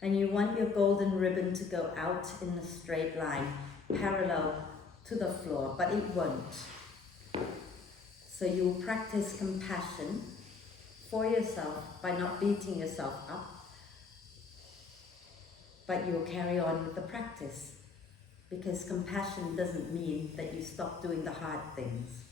And you want your golden ribbon to go out in a straight line, parallel to the floor, but it won't. So you'll practice compassion for yourself by not beating yourself up, but you'll carry on with the practice, because compassion doesn't mean that you stop doing the hard things.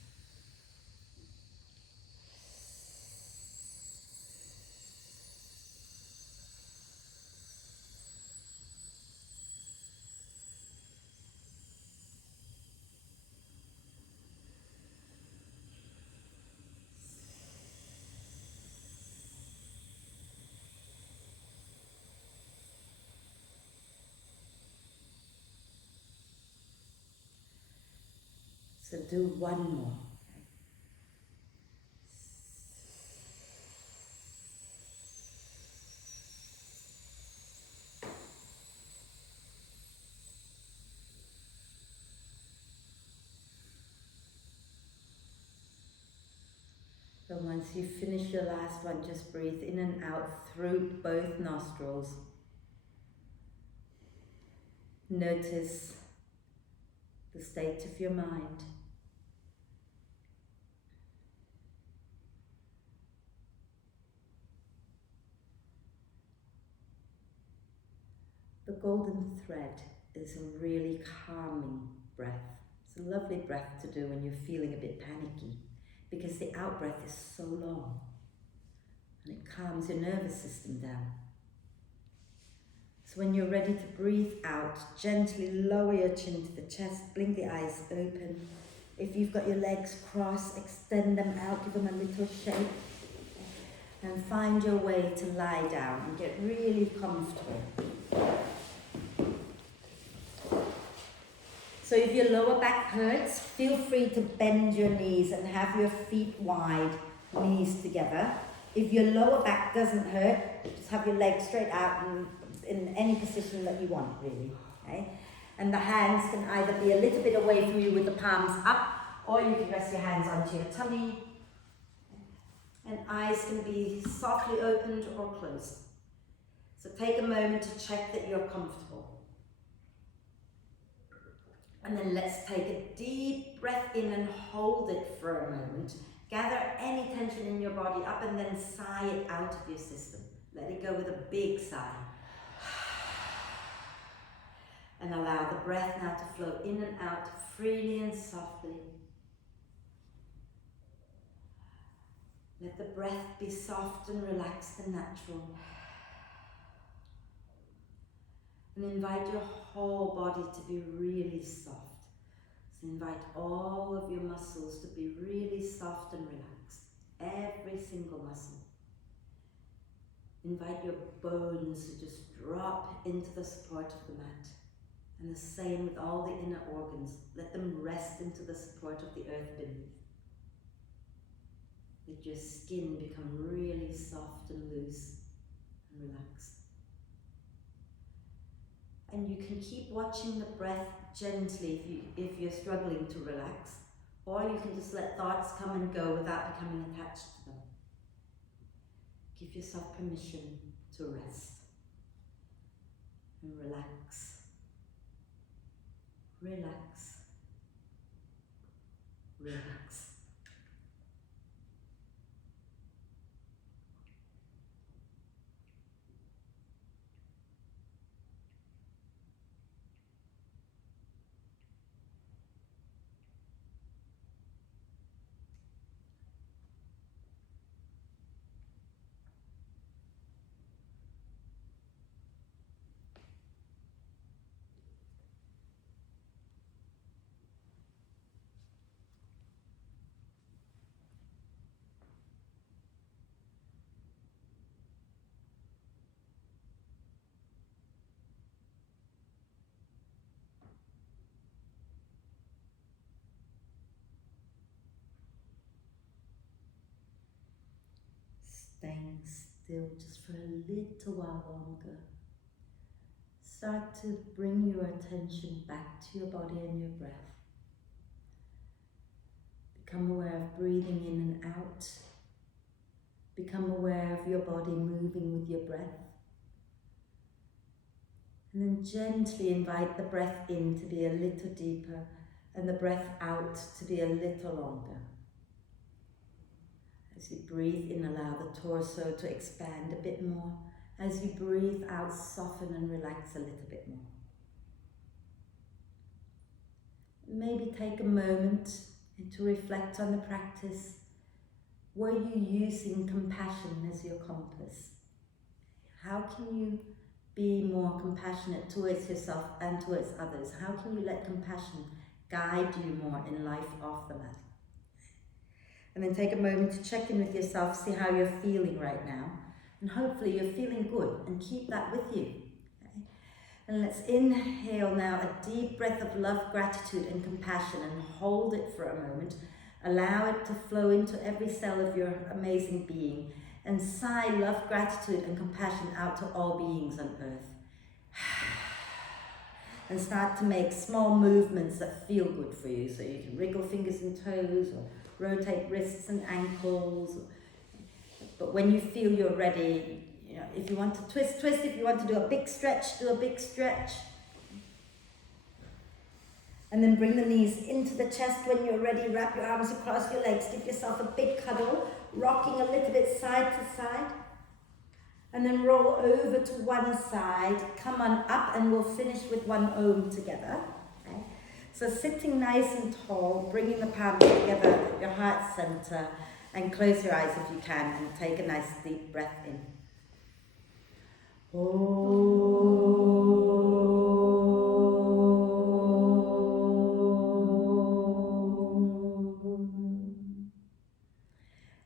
So do one more. And once you finish your last one, just breathe in and out through both nostrils. Notice the state of your mind. The golden thread is a really calming breath. It's a lovely breath to do when you're feeling a bit panicky, because the out breath is so long and it calms your nervous system down. So when you're ready to breathe out, gently lower your chin to the chest, blink the eyes open. If you've got your legs crossed, extend them out, give them a little shake, and find your way to lie down and get really comfortable. So if your lower back hurts, feel free to bend your knees and have your feet wide, knees together. If your lower back doesn't hurt, just have your legs straight out and in any position that you want, really. Okay? And the hands can either be a little bit away from you with the palms up, or you can rest your hands onto your tummy. And eyes can be softly opened or closed. So take a moment to check that you're comfortable. And then let's take a deep breath in and hold it for a moment. Gather any tension in your body up and then sigh it out of your system. Let it go with a big sigh. And allow the breath now to flow in and out freely and softly. Let the breath be soft and relaxed and natural. And invite your whole body to be really soft. So invite all of your muscles to be really soft and relaxed. Every single muscle. Invite your bones to just drop into the support of the mat. And the same with all the inner organs. Let them rest into the support of the earth beneath. Let your skin become really soft and loose and relaxed. And you can keep watching the breath gently if you're struggling to relax, or you can just let thoughts come and go without becoming attached to them. Give yourself permission to rest and relax. Relax. Relax. Staying still just for a little while longer. Start to bring your attention back to your body and your breath. Become aware of breathing in and out. Become aware of your body moving with your breath. And then gently invite the breath in to be a little deeper and the breath out to be a little longer. As you breathe in, allow the torso to expand a bit more. As you breathe out, soften and relax a little bit more. Maybe take a moment to reflect on the practice. Were you using compassion as your compass? How can you be more compassionate towards yourself and towards others? How can you let compassion guide you more in life off the mat? And then take a moment to check in with yourself, see how you're feeling right now. And hopefully you're feeling good, and keep that with you. Okay? And let's inhale now a deep breath of love, gratitude and compassion, and hold it for a moment. Allow it to flow into every cell of your amazing being. And sigh love, gratitude and compassion out to all beings on earth. And start to make small movements that feel good for you. So you can wriggle fingers and toes, or rotate wrists and ankles. But when you feel you're ready, you know, if you want to twist, twist. If you want to do a big stretch, do a big stretch. And then bring the knees into the chest. When you're ready, wrap your arms across your legs. Give yourself a big cuddle, rocking a little bit side to side. And then roll over to one side. Come on up, and we'll finish with one Om together. Okay? So sitting nice and tall, bringing the palms together at your heart center. And close your eyes if you can, and take a nice deep breath in.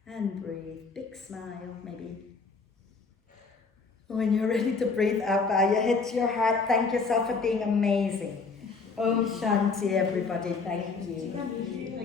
And breathe. Big smile, maybe. When you're ready to breathe out, bow your head to your heart. Thank yourself for being amazing. Om Shanti, everybody. Thank you.